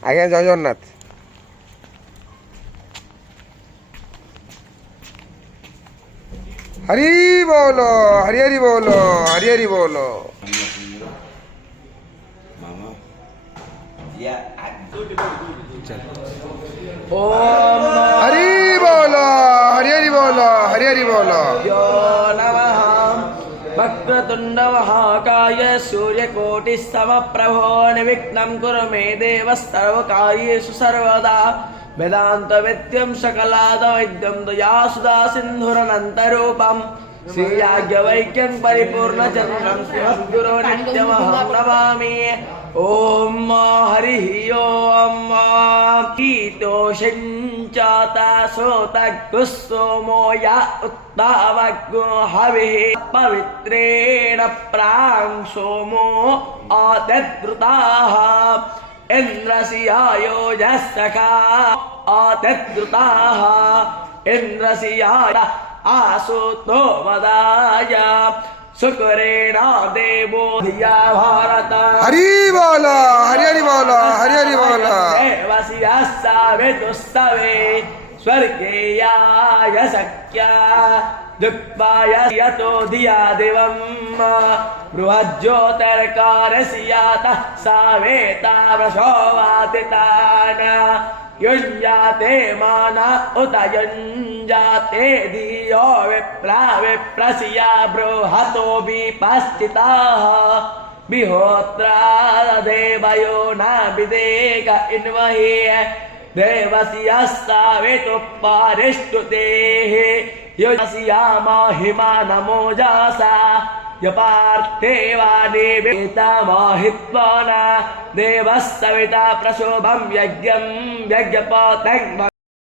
ଆଜ୍ଞା ଜୟ ଜଗନ୍ନାଥ। हरि बोलो हरि हरि बोलो हरि हरि बोलो। ओम हरि बोलो हरि हरि बोलो हरि हरि बोलो। यो नमः वक्रतुंड महाकाय सूर्यकोटिः समप्रभो निर्विघ्नं कुरु मे देव सर्वकार्येषु सर्वदा वेदांत वेद्यं सकलादवैद्यं दया सुधा सिन्धुरनन्तरूपम् श्रीयाज्ञवल्क्यं परिपूर्णचन्द्रं श्रीमद्गुरो नित्यमहं नमामि। ओम हरिः ओम ईतोषञ्चाता सोतगुस्सोमो या उत्तावग्गो हविः पवित्रेण प्रां सोमो आदद्रुताः इन्द्रस्यायो यस्तका आदद्रुताः इन्द्रस्याय आसुतो वदाय शुक्रेणा देवो धिया भारत। हरि बोलो हरि हरि बोलो हरि हरि बोलो। देवस्य सावितुस्तवे स्वर्गीयाय शक्या दुःखाय यतो धिया दिवं बृहज्योतिर्कारस्यातः सावेता वृषोवातितान युञ्जाते माना उत युञ्जाते धियो विप्रा विप्रस्या बृहतो विपस्थिताः विहोत्रा देवयो न विदेक इन्वहि देवस्य सावितुपारिष्टुतेः यस्या महिमा नमोजासा यपार्थेवानि वेतामहित्वाना देवः सविता प्रशोभं यज्ञं यज्ञपतं